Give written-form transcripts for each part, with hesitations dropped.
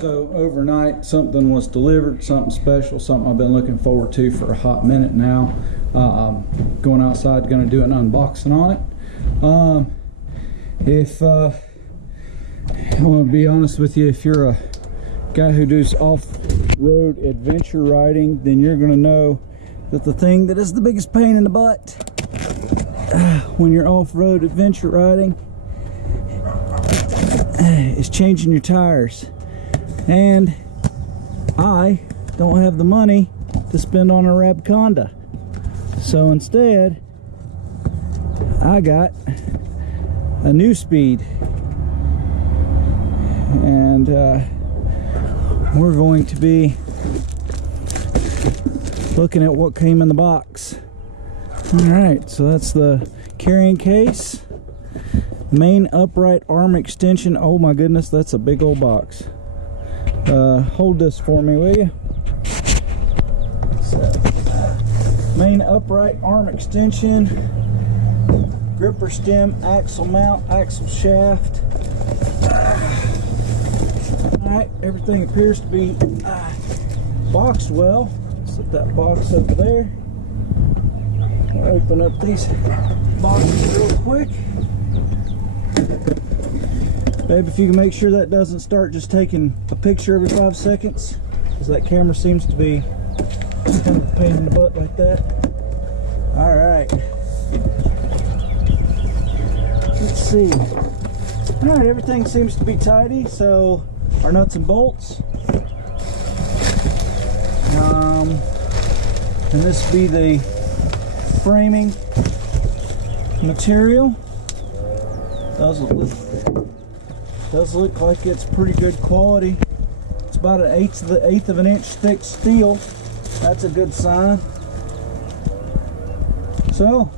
So overnight something was delivered, something special, something I've been looking forward to for a hot minute now. Going outside, going to do an unboxing on it. I want to be honest with you, if you're a guy who does off-road adventure riding, then you're going to know that the thing that is the biggest pain in the butt when you're off-road adventure riding is changing your tires. And I don't have the money to spend on a Rabaconda, so instead I got a New Speed, and we're going to be looking at what came in the box. Alright, so that's the carrying case, main upright arm extension. Oh my goodness, that's a big old box. Hold this for me, will you? So, main upright arm extension, gripper stem, axle mount, axle shaft. Alright, everything appears to be boxed well. Set that box over there. I'll open up these boxes real quick. Babe, if you can make sure that doesn't start just taking a picture every 5 seconds, because that camera seems to be kind of a pain in the butt like that. Alright. Let's see. Alright, everything seems to be tidy, so our nuts and bolts. And this will be the framing material. Does look like it's pretty good quality. It's about an eighth of an inch thick steel. That's a good sign. So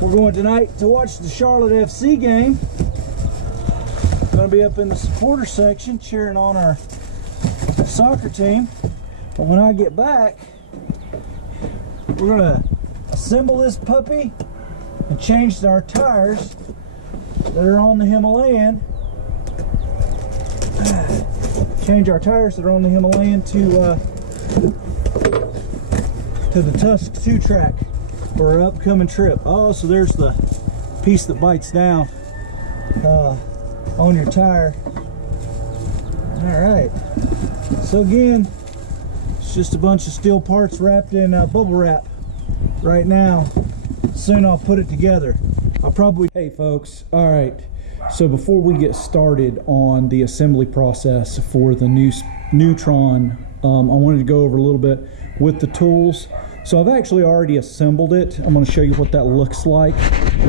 we're going tonight to watch the Charlotte FC game. Going to be up in the supporter section cheering on our soccer team. But when I get back, we're going to assemble this puppy and change our tires that are on the Himalayan. Change our tires that are on the Himalayan to the Tusk 2 track for our upcoming trip. Oh, so there's the piece that bites down on your tire. Alright, so again, it's just a bunch of steel parts wrapped in bubble wrap right now. Soon I'll put it together. I'll probably... Hey folks, alright, so before we get started on the assembly process for the new Neutron, I wanted to go over a little bit with the tools. So I've actually already assembled it. I'm going to show you what that looks like.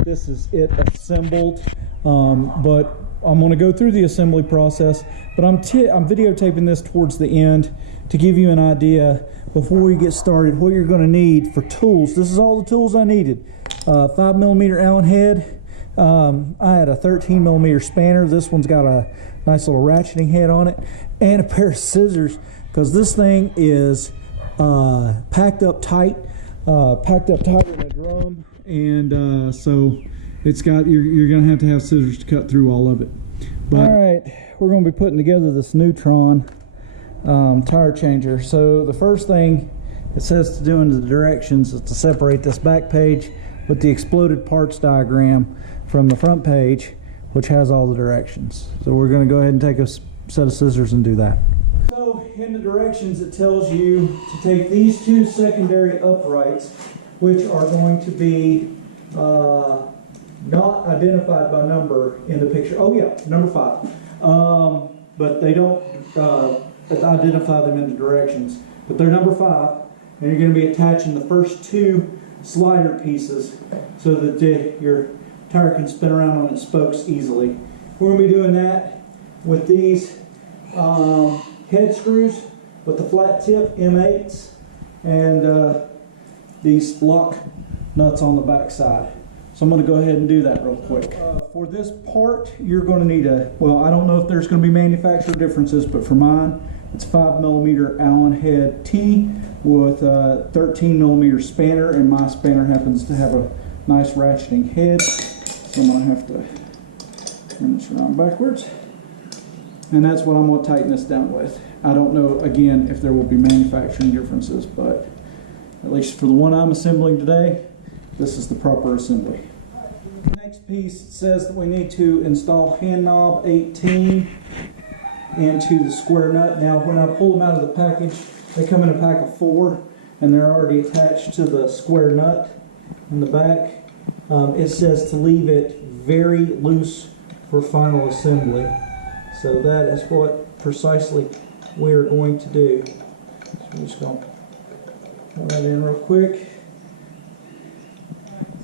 This is it assembled, but I'm going to go through the assembly process, but I'm videotaping this towards the end to give you an idea before we get started what you're going to need for tools. This is all the tools I needed. 5mm Allen head. I had a 13mm spanner. This one's got a nice little ratcheting head on it, and a pair of scissors, because this thing is packed up tight in a drum, and so it's got, you're gonna have to have scissors to cut through all of it. But all right, we're gonna be putting together this Neutron tire changer. So the first thing it says to do in the directions is to separate this back page with the exploded parts diagram from the front page, which has all the directions. So we're going to go ahead and take a set of scissors and do that. So in the directions it tells you to take these two secondary uprights, which are going to be not identified by number in the picture. Oh yeah, number 5. But they don't identify them in the directions. But they're number 5, and you're going to be attaching the first 2 slider pieces so that your tire can spin around on its spokes easily. We're going to be doing that with these head screws with the flat tip M8s and these lock nuts on the back side. So I'm going to go ahead and do that real quick. For this part, you're going to need well, I don't know if there's going to be manufacturer differences, but for mine, it's 5mm Allen head T with a 13mm spanner, and my spanner happens to have a nice ratcheting head. So I'm going to have to turn this around backwards. And that's what I'm going to tighten this down with. I don't know, again, if there will be manufacturing differences, but at least for the one I'm assembling today, this is the proper assembly. The next piece says that we need to install hand knob 18 into the square nut. Now, when I pull them out of the package, they come in a pack of 4, and they're already attached to the square nut in the back. It says to leave it very loose for final assembly. So that is what precisely we're going to do. So I'm just going to put that in real quick.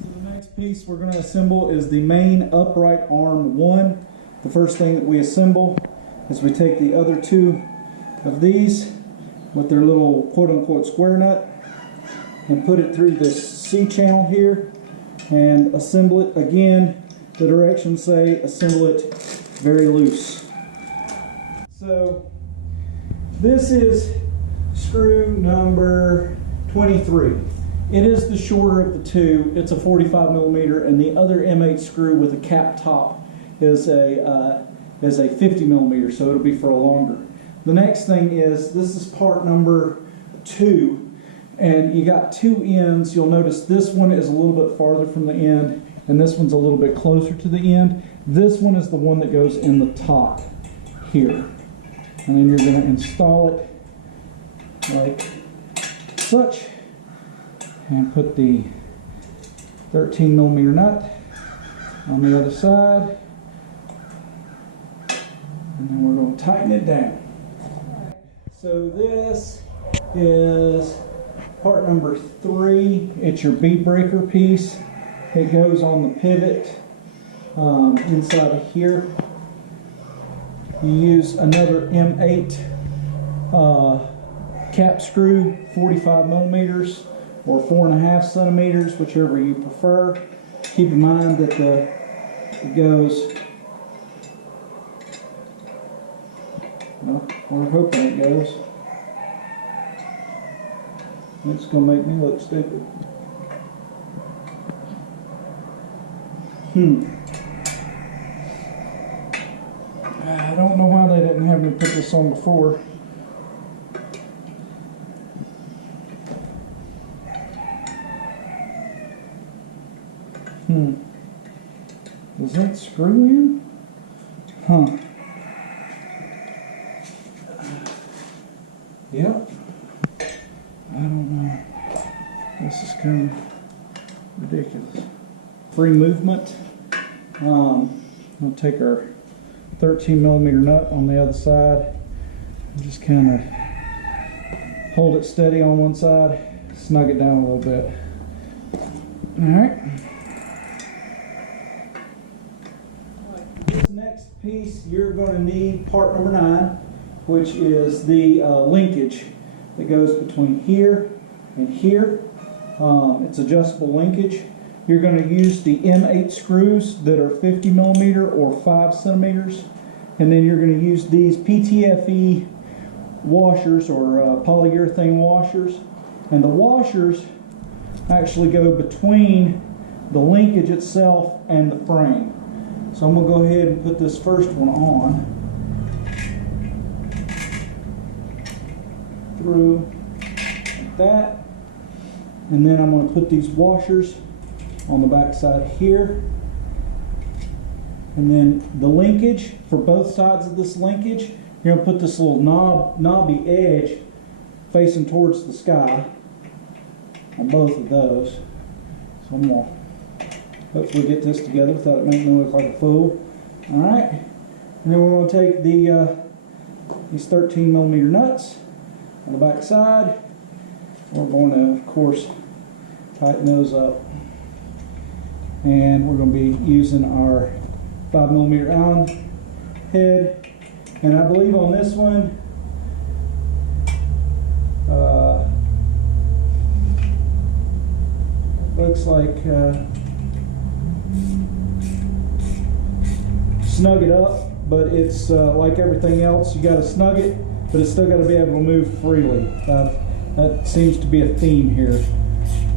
So the next piece we're going to assemble is the main upright arm 1. The first thing that we assemble is we take the other 2 of these with their little quote-unquote square nut and put it through this C channel here and assemble it. Again, the directions say assemble it very loose. So this is screw number 23. It is the shorter of the 2. It's a 45 millimeter, and the other M8 screw with a cap top is a 50 millimeter, so it'll be for a longer. The next thing is, this is part number 2, and you got 2 ends. You'll notice this one is a little bit farther from the end, and this one's a little bit closer to the end. This one is the one that goes in the top here. And then you're going to install it like such and put the 13 millimeter nut on the other side, and then we're going to tighten it down. So this is part number 3. It's your bead breaker piece. It goes on the pivot inside of here. You use another M8 cap screw, 45 millimeters or 4.5 centimeters, whichever you prefer. Keep in mind that it goes, well, we're hoping it goes. It's going to make me look stupid. I don't know why they didn't have me put this on before. Does that screw in? Huh. Yep. I don't know. This is kind of ridiculous. Free movement. We'll take our 13 millimeter nut on the other side and just kind of hold it steady on one side, snug it down a little bit. Alright. This next piece, you're going to need part number 9, which is the linkage that goes between here and here. It's adjustable linkage. You're going to use the M8 screws that are 50 millimeter or 5 centimeters. And then you're going to use these PTFE washers or polyurethane washers. And the washers actually go between the linkage itself and the frame. So I'm going to go ahead and put this first one on. Through like that. And then I'm going to put these washers on the back side here. And then the linkage for both sides of this linkage, you're going to put this little knobby edge facing towards the sky on both of those. So I'm going to hopefully get this together without it making me look like a fool. Alright, and then we're going to take these 13 millimeter nuts on the back side. We're going to, of course, tighten those up. And we're going to be using our 5 millimeter Allen head. And I believe on this one, looks like snug it up, but it's like everything else, you got to snug it, but it's still got to be able to move freely. That seems to be a theme here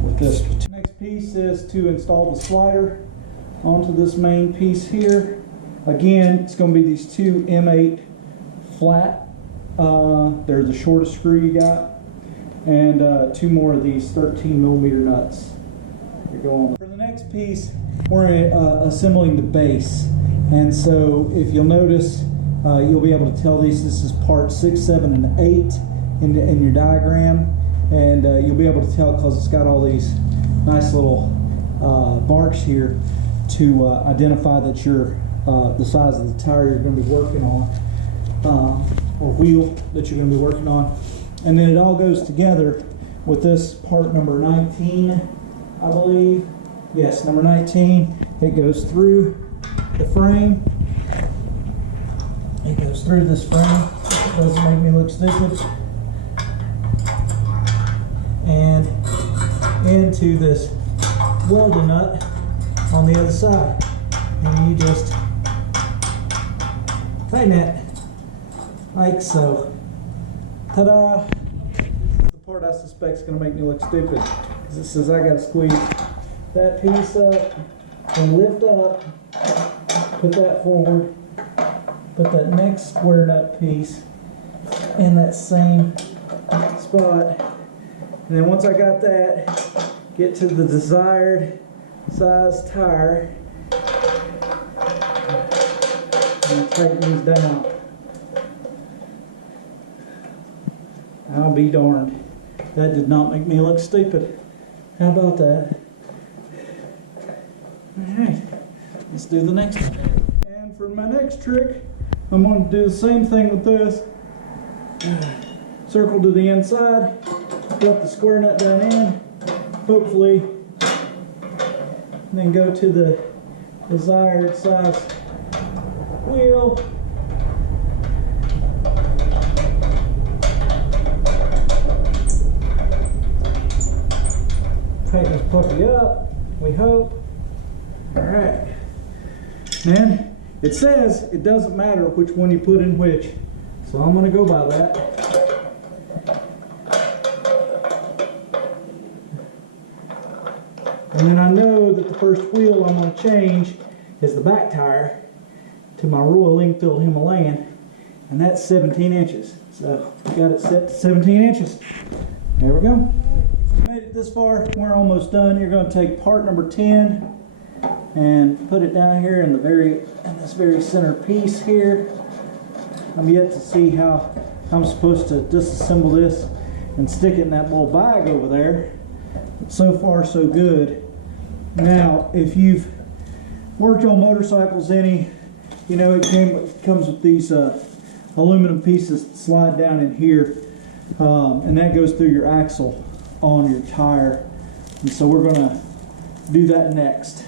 with this. Next piece is to install the slider onto this main piece here. Again, it's going to be these two M8 flat. They're the shortest screw you got. And 2 more of these 13mm nuts. For the next piece, we're assembling the base. And so if you'll notice, you'll be able to tell this is part 6, 7, and 8 in your diagram. And you'll be able to tell because it's got all these nice little marks here to identify that you're the size of the tire you're going to be working on, or wheel that you're going to be working on. And then it all goes together with this part number 19, I believe. Yes, number 19. It goes through the frame. It goes through this frame. It doesn't make me look stupid. And into this welder nut on the other side. And you just tighten it like so. Ta-da! The part I suspect is going to make me look stupid, because it says I got to squeeze that piece up and lift up, put that forward, put that next square nut piece in that same spot, and then once I got that, get to the desired size tire and tighten these down. I'll be darned. That did not make me look stupid. How about that? Alright, let's do the next one. And for my next trick, I'm going to do the same thing with this. Circle to the inside, drop the square nut down in, hopefully, and then go to the desired size wheel. Tighten this puppy up, we hope. Alright. Then it says it doesn't matter which one you put in which, so I'm going to go by that. And then I know that the first wheel I'm going to change is the back tire to my Royal Enfield Himalayan, and that's 17 inches. So got it set to 17 inches. There we go. Made it this far, we're almost done. You're going to take part number 10 and put it down here in this very center piece here. I'm yet to see how I'm supposed to disassemble this and stick it in that little bag over there. But so far so good. Now if you've worked on motorcycles any, you know it comes with these aluminum pieces that slide down in here, and that goes through your axle on your tire, and so we're going to do that next.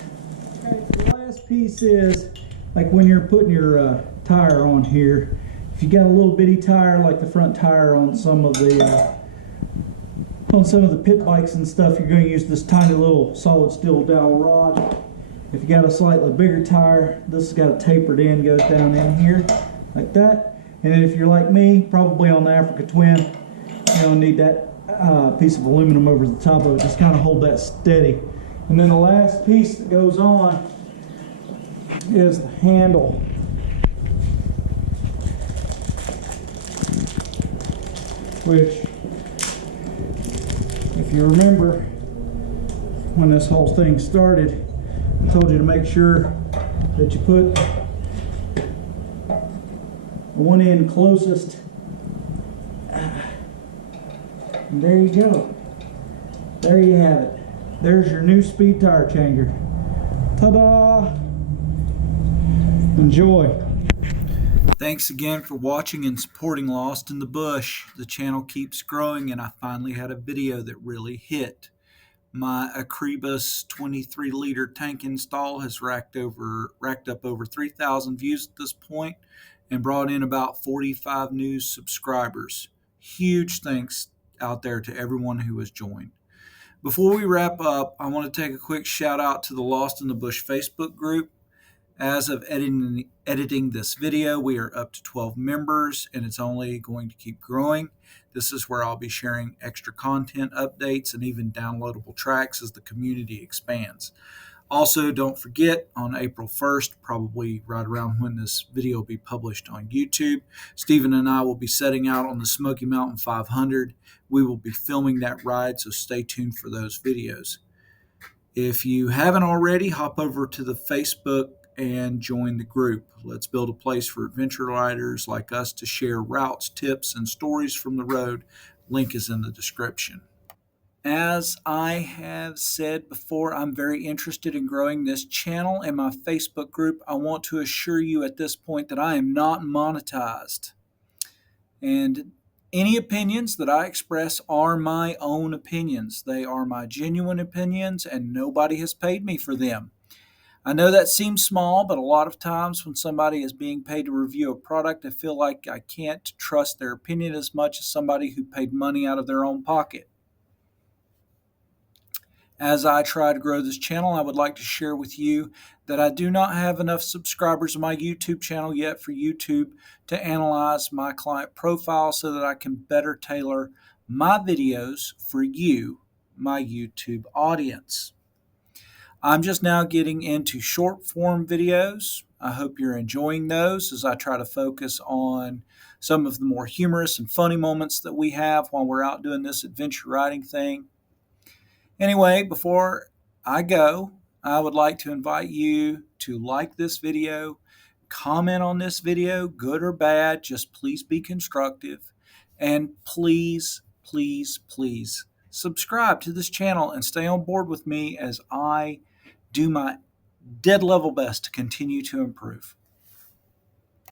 Okay, the last piece is like when you're putting your tire on here. If you got a little bitty tire like the front tire on some of the pit bikes and stuff, you're going to use this tiny little solid steel dowel rod. If you got a slightly bigger tire, this has got a tapered end, goes down in here like that. And then if you're like me, probably on the Africa Twin, you're going to need that piece of aluminum over the top of it, just kind of hold that steady. And then the last piece that goes on is the handle. Which, if you remember when this whole thing started, I told you to make sure that you put the one end closest. And there you go. There you have it. There's your new speed tire changer. Ta-da! Enjoy. Thanks again for watching and supporting Lost in the Bush. The channel keeps growing, and I finally had a video that really hit. My Akribus 23-liter tank install has racked up over 3,000 views at this point and brought in about 45 new subscribers. Huge thanks out there to everyone who has joined. Before we wrap up, I want to take a quick shout out to the Lost in the Bush Facebook group. As of editing this video, we are up to 12 members, and it's only going to keep growing. This is where I'll be sharing extra content updates and even downloadable tracks as the community expands. Also, don't forget, on April 1st, probably right around when this video will be published on YouTube, Stephen and I will be setting out on the Smoky Mountain 500. We will be filming that ride, so stay tuned for those videos. If you haven't already, hop over to the Facebook and join the group. Let's build a place for adventure riders like us to share routes, tips, and stories from the road. Link is in the description. As I have said before, I'm very interested in growing this channel and my Facebook group. I want to assure you at this point that I am not monetized. And any opinions that I express are my own opinions. They are my genuine opinions, and nobody has paid me for them. I know that seems small, but a lot of times when somebody is being paid to review a product, I feel like I can't trust their opinion as much as somebody who paid money out of their own pocket. As I try to grow this channel, I would like to share with you that I do not have enough subscribers on my YouTube channel yet for YouTube to analyze my client profile so that I can better tailor my videos for you, my YouTube audience. I'm just now getting into short form videos. I hope you're enjoying those as I try to focus on some of the more humorous and funny moments that we have while we're out doing this adventure riding thing. Anyway, before I go, I would like to invite you to like this video, comment on this video, good or bad, just please be constructive, and please, please, please subscribe to this channel and stay on board with me as I do my dead level best to continue to improve.